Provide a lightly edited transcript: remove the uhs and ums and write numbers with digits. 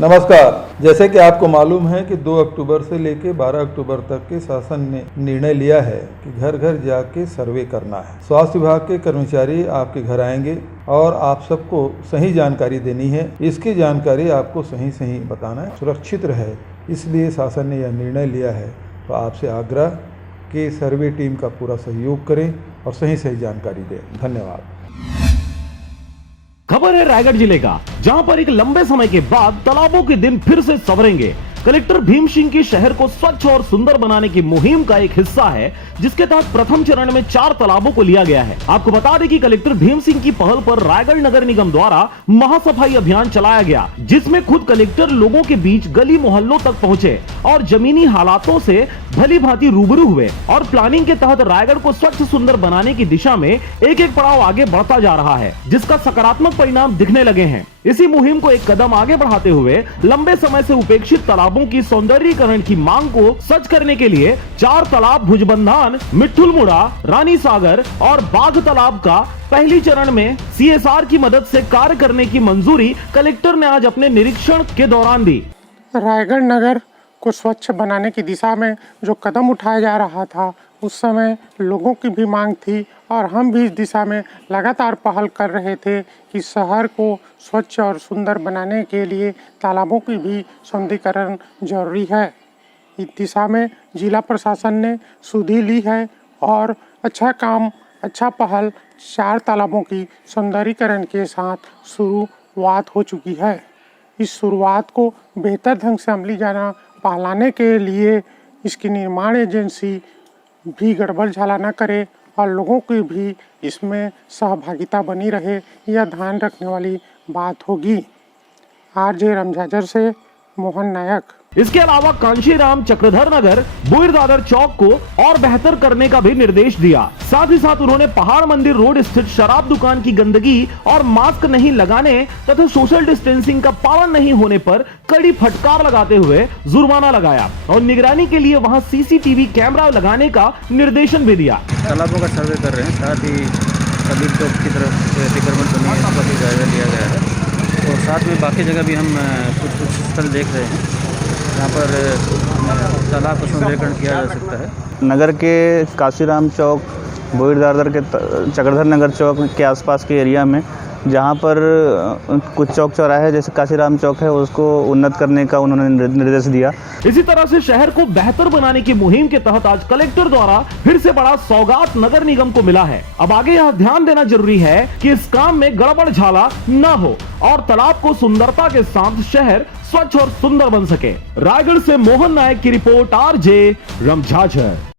नमस्कार। जैसे कि आपको मालूम है कि 2 अक्टूबर से लेकर 12 अक्टूबर तक के शासन ने निर्णय लिया है कि घर घर जाके सर्वे करना है। स्वास्थ्य विभाग के कर्मचारी आपके घर आएंगे और आप सबको सही जानकारी देनी है। इसकी जानकारी आपको सही बताना है, सुरक्षित रहे, इसलिए शासन ने यह निर्णय लिया है। तो आपसे आग्रह कि सर्वे टीम का पूरा सहयोग करें और सही जानकारी दें। धन्यवाद। खबर है रायगढ़ जिले का, जहां पर एक लंबे समय के बाद तालाबों के दिन फिर से संवरेंगे। कलेक्टर भीम सिंह की शहर को स्वच्छ और सुंदर बनाने की मुहिम का एक हिस्सा है, जिसके तहत प्रथम चरण में 4 तालाबों को लिया गया है। आपको बता दें कि कलेक्टर भीम सिंह की पहल पर रायगढ़ नगर निगम द्वारा महासफाई अभियान चलाया गया, जिसमें खुद कलेक्टर लोगों के बीच गली मोहल्लों तक पहुंचे और जमीनी हालातों से भली भांति रूबरू हुए और प्लानिंग के तहत रायगढ़ को स्वच्छ सुंदर बनाने की दिशा में एक पड़ाव आगे बढ़ता जा रहा है, जिसका सकारात्मक परिणाम दिखने लगे हैं। इसी मुहिम को एक कदम आगे बढ़ाते हुए लंबे समय से उपेक्षित तालाबों की सौंदर्यीकरण की मांग को सच करने के लिए 4 तालाब भुजबंधान, मिट्ठुलमुड़ा, रानी सागर और बाघ तालाब का पहली चरण में CSR की मदद से कार्य करने की मंजूरी कलेक्टर ने आज अपने निरीक्षण के दौरान दी। रायगढ़ नगर को स्वच्छ बनाने की दिशा में जो कदम उठाया जा रहा था, उस समय लोगों की भी मांग थी और हम भी इस दिशा में लगातार पहल कर रहे थे कि शहर को स्वच्छ और सुंदर बनाने के लिए तालाबों की भी सौंदर्यीकरण जरूरी है। इस दिशा में जिला प्रशासन ने सुधि ली है और अच्छा काम, अच्छा पहल 4 तालाबों की सौंदर्यीकरण के साथ शुरुआत हो चुकी है। इस शुरुआत को बेहतर ढंग से अमली जाना पहलाने के लिए इसकी निर्माण एजेंसी भी गड़बड़ झाला न करे और लोगों की भी इसमें सहभागिता बनी रहे, यह ध्यान रखने वाली बात होगी। RJ रमझाझर से मोहन नायक। इसके अलावा कांशीराम चक्रधर नगर बुइर दादर चौक को और बेहतर करने का भी निर्देश दिया। साथ ही साथ उन्होंने पहाड़ मंदिर रोड स्थित शराब दुकान की गंदगी और मास्क नहीं लगाने तथा सोशल डिस्टेंसिंग का पालन नहीं होने पर कड़ी फटकार लगाते हुए जुर्माना लगाया और निगरानी के लिए वहां CCTV कैमरा लगाने का निर्देशन भी दिया। तालाबों का सर्वे कर रहे हैं, साथ ही कबीर चौक की तरफ से अतिक्रमण करने का भी जायजा लिया गया है और साथ में बाकी जगह भी हम कुछ स्थल देख रहे हैं यहाँ पर तालाब का सौंदर्यीकरण किया जा सकता है। नगर के काशीराम चौक, बुइर दादर के चक्रधर नगर चौक के आसपास के एरिया में जहाँ पर कुछ चौक चौराहे जैसे काशीराम चौक है, उसको उन्नत करने का उन्होंने निर्देश दिया। इसी तरह से शहर को बेहतर बनाने की मुहिम के तहत आज कलेक्टर द्वारा फिर से बड़ा सौगात नगर निगम को मिला है। अब आगे यह ध्यान देना जरूरी है कि इस काम में गड़बड़ झाला न हो और तालाब को सुंदरता के साथ शहर स्वच्छ और सुंदर बन सके। रायगढ़ से मोहन नायक की रिपोर्ट, RJ रमझाझर।